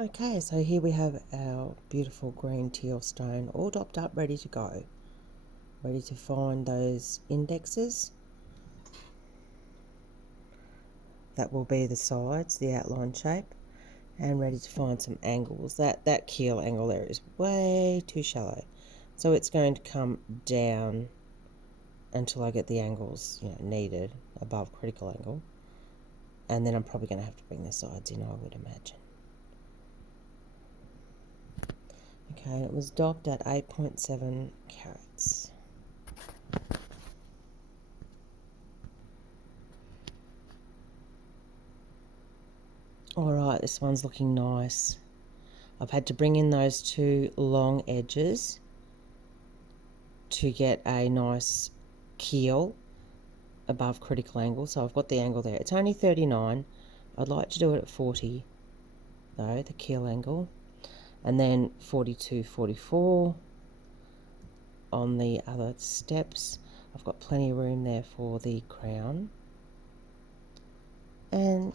Okay, so here we have our beautiful green teal stone all dopped up, ready to go. Ready to find those indexes. That will be the sides, the outline shape, and ready to find some angles. That keel angle there is way too shallow. So it's going to come down until I get the angles, needed above critical angle. And then I'm probably going to have to bring the sides in, I would imagine. Okay, and it was dopped at 8.7 carats. Alright, this one's looking nice. I've had to bring in those two long edges to get a nice keel above critical angle. So I've got the angle there. It's only 39. I'd like to do it at 40 though, the keel angle. And then 42, 44 on the other steps. I've got plenty of room there for the crown. And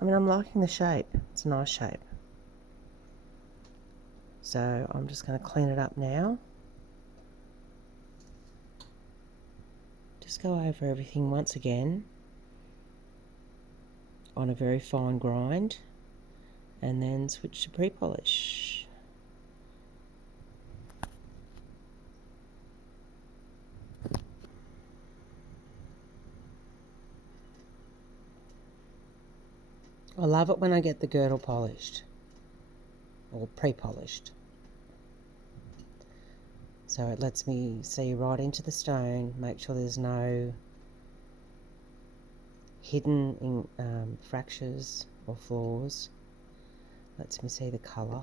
I mean, I'm liking the shape. It's a nice shape. So I'm just going to clean it up now. Just go over everything once again on a very fine grind and then switch to pre-polish. I love it when I get the girdle polished or pre-polished. So it lets me see right into the stone, make sure there's no hidden fractures or flaws. Lets me see the colour.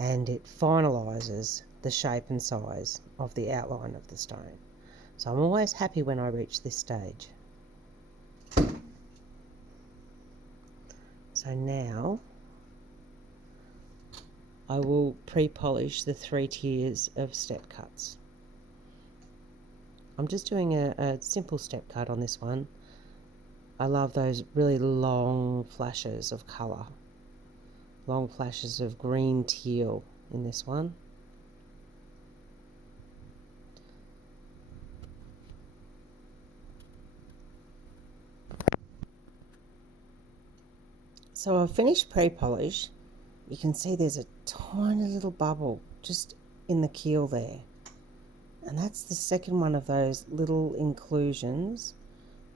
And it finalises the shape and size of the outline of the stone. So I'm always happy when I reach this stage. So now I will pre-polish the 3 tiers of step cuts. I'm just doing a simple step cut on this one. I love those really long flashes of colour. Long flashes of green teal in this one. So I've finished pre-polish. You can see there's a tiny little bubble just in the keel there. And that's the second one of those little inclusions.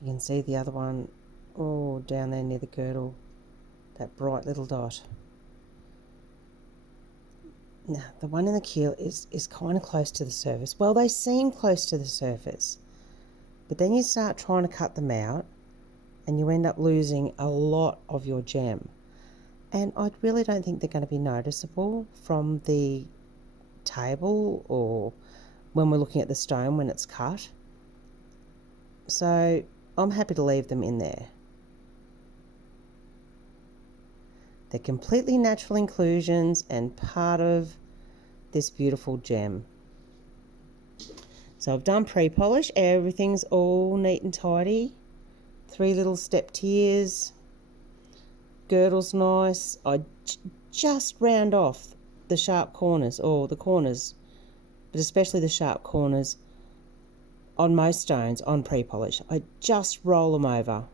You can see the other one, down there near the girdle, that bright little dot. Now, the one in the keel is kind of close to the surface. Well, they seem close to the surface, but then you start trying to cut them out and you end up losing a lot of your gem. And I really don't think they're going to be noticeable from the table or when we're looking at the stone when it's cut. So I'm happy to leave them in there. They're completely natural inclusions and part of this beautiful gem. So I've done pre-polish, everything's all neat and tidy. 3 little step tiers, girdle's nice. I just round off the sharp corners, or the corners, but especially the sharp corners on most stones on pre-polish. I just roll them over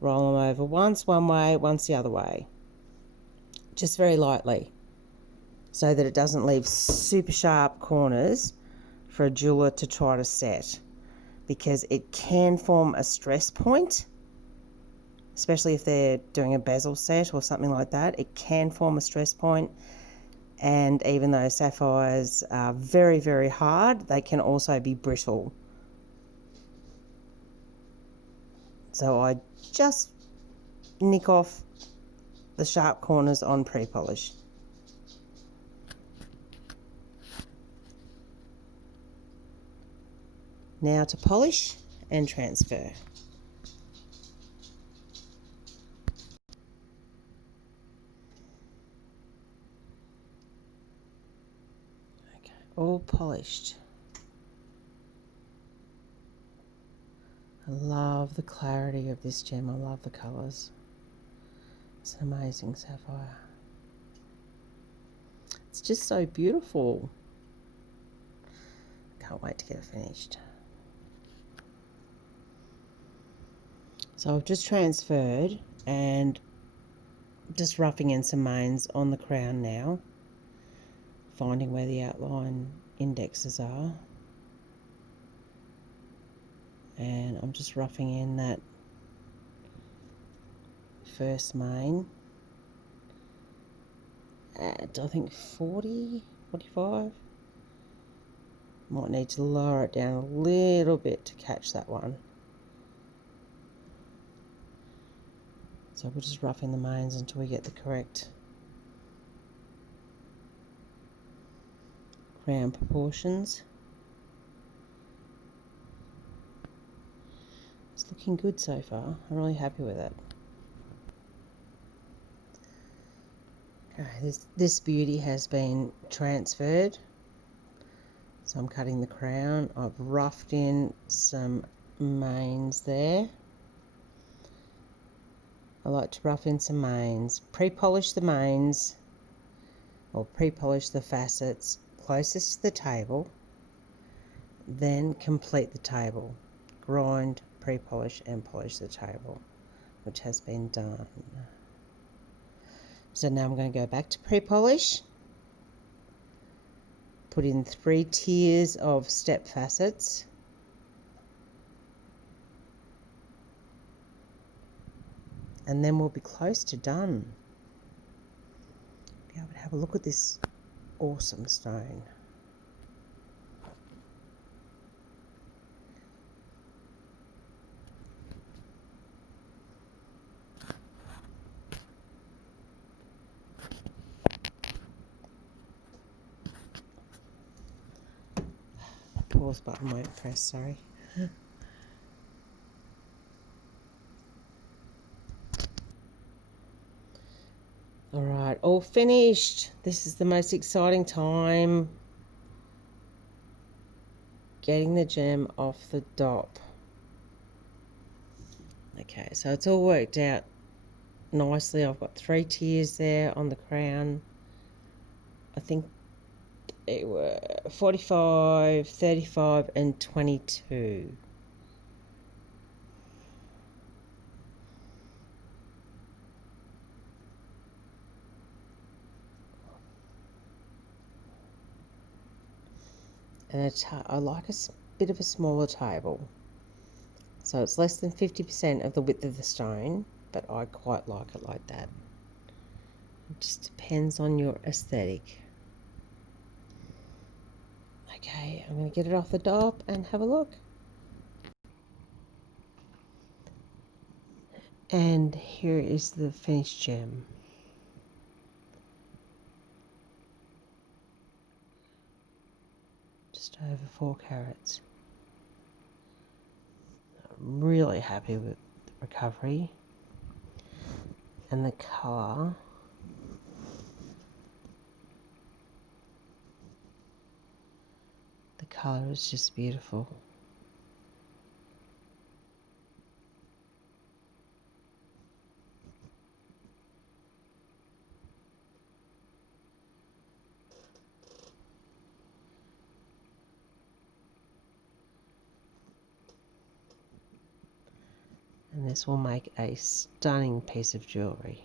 once one way, once the other way, just very lightly, so that it doesn't leave super sharp corners for a jeweler to try to set, because it can form a stress point, especially if they're doing a bezel set or something like that. It can form a stress point, and even though sapphires are very, very hard, they can also be brittle. So I just nick off the sharp corners on pre-polish. Now to polish and transfer. Okay, all polished. I love the clarity of this gem. I love the colours. It's an amazing sapphire. It's just so beautiful. Can't wait to get it finished. So I've just transferred and just roughing in some mains on the crown now, finding where the outline indexes are, and I'm just roughing in that first main at I think 40, 45. Might need to lower it down a little bit to catch that one. So we're just roughing the mains until we get the correct crown proportions. It's looking good so far. I'm really happy with it. Okay, this beauty has been transferred. So I'm cutting the crown. I've roughed in some mains there. I like to rough in some mains, pre-polish the mains, or pre-polish the facets closest to the table, then complete the table. Grind, pre-polish and polish the table, which has been done. So now I'm going to go back to pre-polish, put in 3 tiers of step facets, and then we'll be close to done. Be able to have a look at this awesome stone. Pause button won't press, sorry. Alright, all finished. This is the most exciting time. Getting the gem off the dop. Okay, so it's all worked out nicely. I've got 3 tiers there on the crown. I think it were 45, 35 and 22. And I like a bit of a smaller table. So it's less than 50% of the width of the stone, but I quite like it like that. It just depends on your aesthetic. Okay, I'm going to get it off the dop and have a look. And here is the finished gem. Just over 4 carats. I'm really happy with the recovery and the colour. The colour is just beautiful. And this will make a stunning piece of jewellery.